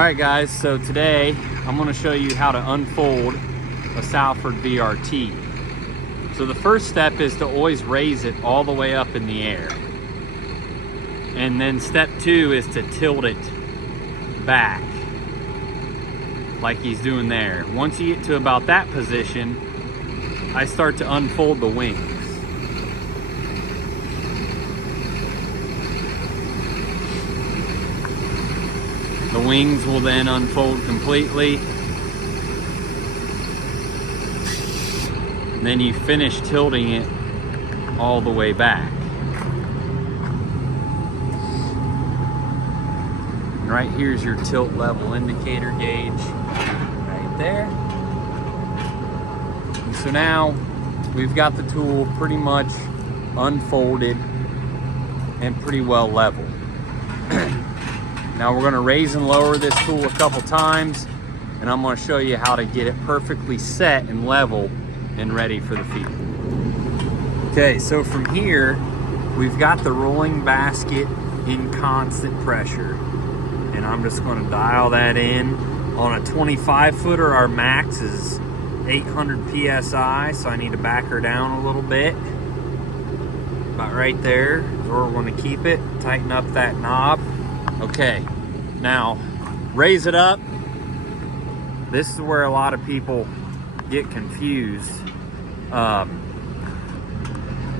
Alright guys, so today I'm going to show you how to unfold a Salford VRT. So the first step is to always raise it all the way up in the air. And then step 2 is to tilt it back, like he's doing there. Once you get to about that position, I start to unfold the wings. The wings will then unfold completely. And then you finish tilting it all the way back. And right here's your tilt level indicator gauge right there. And so now we've got the tool pretty much unfolded and pretty well level. Now we're going to raise and lower this tool a couple times, and I'm going to show you how to get it perfectly set and level and ready for the field. Okay, so from here, we've got the rolling basket in constant pressure. And I'm just going to dial that in. On a 25 footer, our max is 800 PSI, so I need to back her down a little bit. About right there is where we're going to keep it. Tighten up that knob. Okay, now raise it up. This is where a lot of people get confused.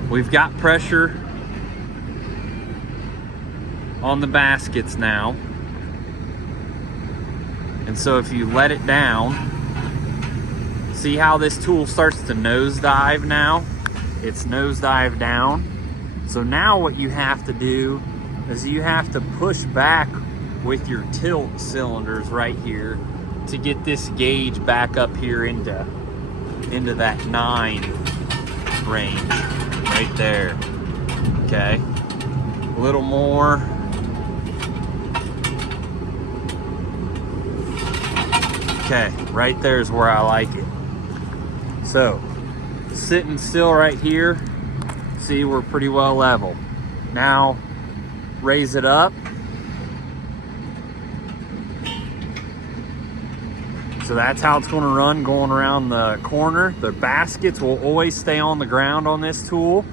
We've got pressure on the baskets now. And so if you let it down, see how this tool starts to nosedive now? It's nosedive down. So now what you have to do is you have to push back with your tilt cylinders right here to get this gauge back up here into that 9 range right there. Okay, a little more. Okay, right there is where I like it. So sitting still right here, see, we're pretty well level. Now raise it up. So that's how it's going to run going around the corner. The baskets will always stay on the ground on this tool,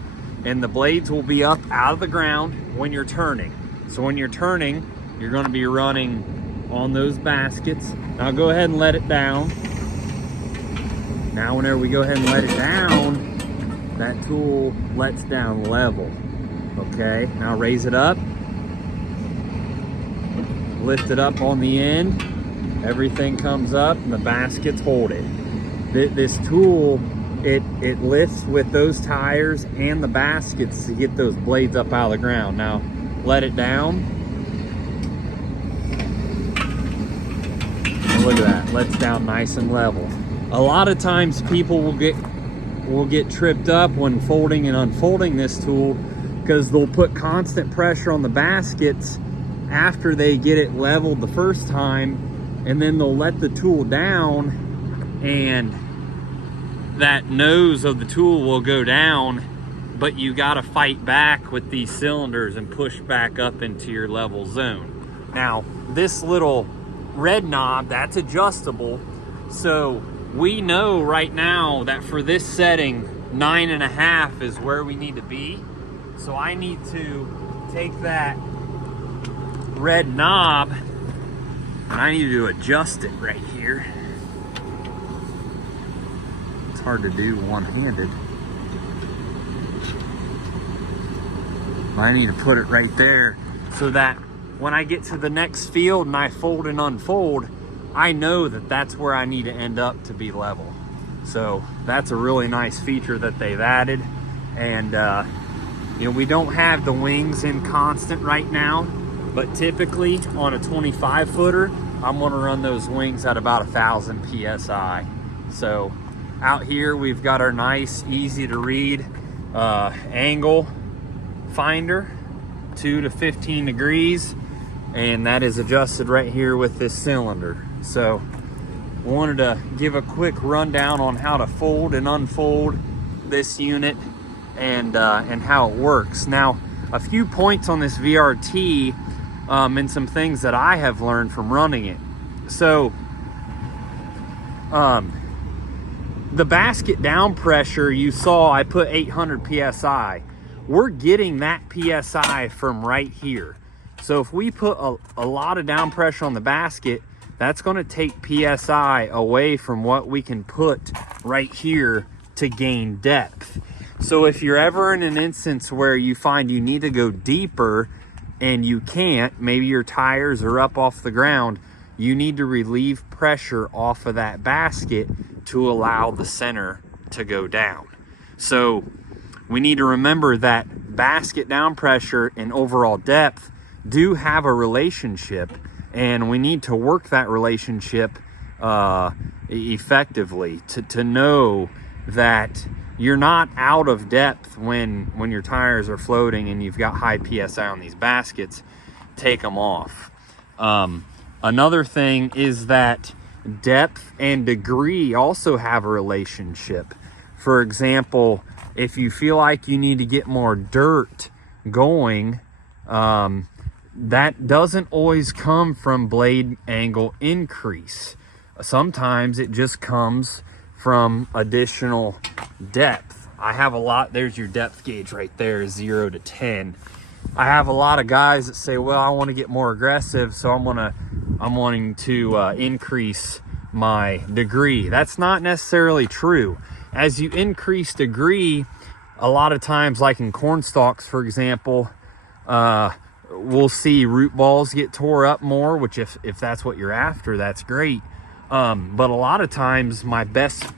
and the blades will be up out of the ground when you're turning. So when you're turning, you're going to be running on those baskets. Now go ahead and let it down. Now whenever we go ahead and let it down, that tool lets down level. Okay, now raise it up. Lift it up on the end. Everything comes up and the baskets hold it. This tool, it lifts with those tires and the baskets to get those blades up out of the ground. Now let it down. And look at that, lets down nice and level. A lot of times people will get tripped up when folding and unfolding this tool because they'll put constant pressure on the baskets after they get it leveled the first time, and then they'll let the tool down and that nose of the tool will go down, but you got to fight back with these cylinders and push back up into your level zone. Now this little red knob, that's adjustable, so we know right now that for this setting 9.5 is where we need to be. So I need to take that red knob and I need to adjust it right here. It's hard to do one-handed. I need to put it right there so that when I get to the next field and I fold and unfold, I know that that's where I need to end up to be level. So that's a really nice feature that they've added. And you know, we don't have the wings in constant right now, but typically on a 25 footer, I'm gonna run those wings at about 1,000 PSI. So out here, we've got our nice, easy to read angle finder, 2 to 15 degrees, and that is adjusted right here with this cylinder. So I wanted to give a quick rundown on how to fold and unfold this unit and how it works. Now, a few points on this VRT and some things that I have learned from running it. So the basket down pressure, you saw I put 800 PSI. We're getting that PSI from right here. So if we put a lot of down pressure on the basket, that's gonna take PSI away from what we can put right here to gain depth. So if you're ever in an instance where you find you need to go deeper and you can't, maybe your tires are up off the ground, you need to relieve pressure off of that basket to allow the center to go down. So we need to remember that basket down pressure and overall depth do have a relationship, and we need to work that relationship effectively to know that you're not out of depth when your tires are floating and you've got high PSI on these baskets. Take them off. Another thing is that depth and degree also have a relationship. For example, if you feel like you need to get more dirt going, that doesn't always come from blade angle increase. Sometimes it just comes from additional depth. I have a lot, there's your depth gauge right there, 0 to 10. I have a lot of guys that say, well, I want to get more aggressive, so I'm wanting to increase my degree. That's not necessarily true. As you increase degree, a lot of times, like in corn stalks, for example, we'll see root balls get tore up more, which if that's what you're after, that's great. But a lot of times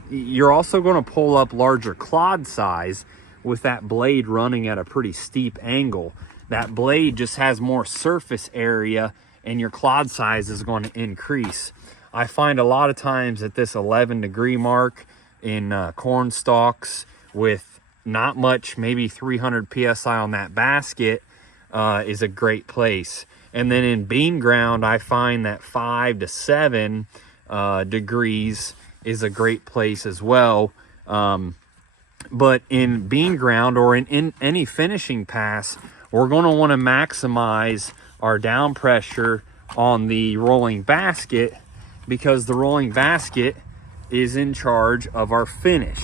you're also going to pull up larger clod size with that blade running at a pretty steep angle. That blade just has more surface area and your clod size is going to increase. I find a lot of times at this 11 degree mark in corn stalks with not much, maybe 300 PSI on that basket is a great place. And then in bean ground, I find that 5 to 7 degrees is a great place as well. But in bean ground or in any finishing pass, we're going to want to maximize our down pressure on the rolling basket, because the rolling basket is in charge of our finish.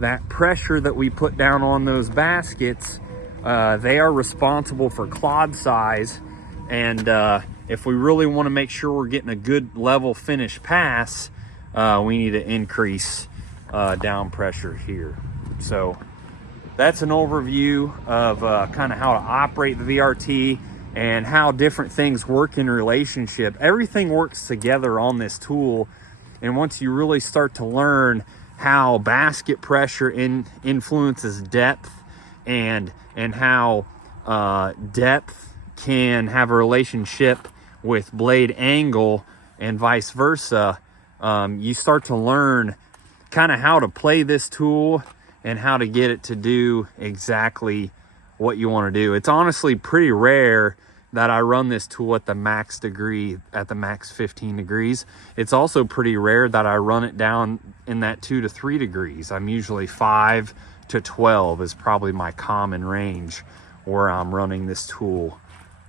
That pressure that we put down on those baskets, they are responsible for clod size. And if we really want to make sure we're getting a good level finish pass, we need to increase down pressure here. So that's an overview of kind of how to operate the VRT and how different things work in relationship. Everything works together on this tool. And once you really start to learn how basket pressure influences depth and how depth can have a relationship with blade angle and vice versa, you start to learn kind of how to play this tool and how to get it to do exactly what you want to do. It's honestly pretty rare that I run this tool at the max degree, at the max 15 degrees. It's also pretty rare that I run it down in that 2 to 3 degrees. I'm usually 5 to 12 is probably my common range where I'm running this tool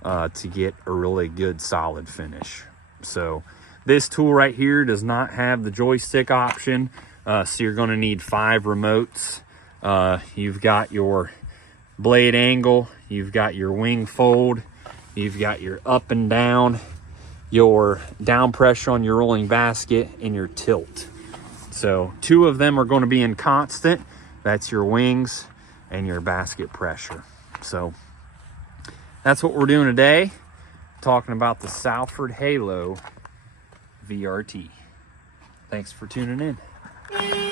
to get a really good solid finish. So this tool right here does not have the joystick option. So you're gonna need 5 remotes. You've got your blade angle, you've got your wing fold, you've got your up and down, your down pressure on your rolling basket, and your tilt. So 2 of them are going to be in constant. That's your wings and your basket pressure. So that's what we're doing today, talking about the Salford HALO VRT. Thanks for tuning in.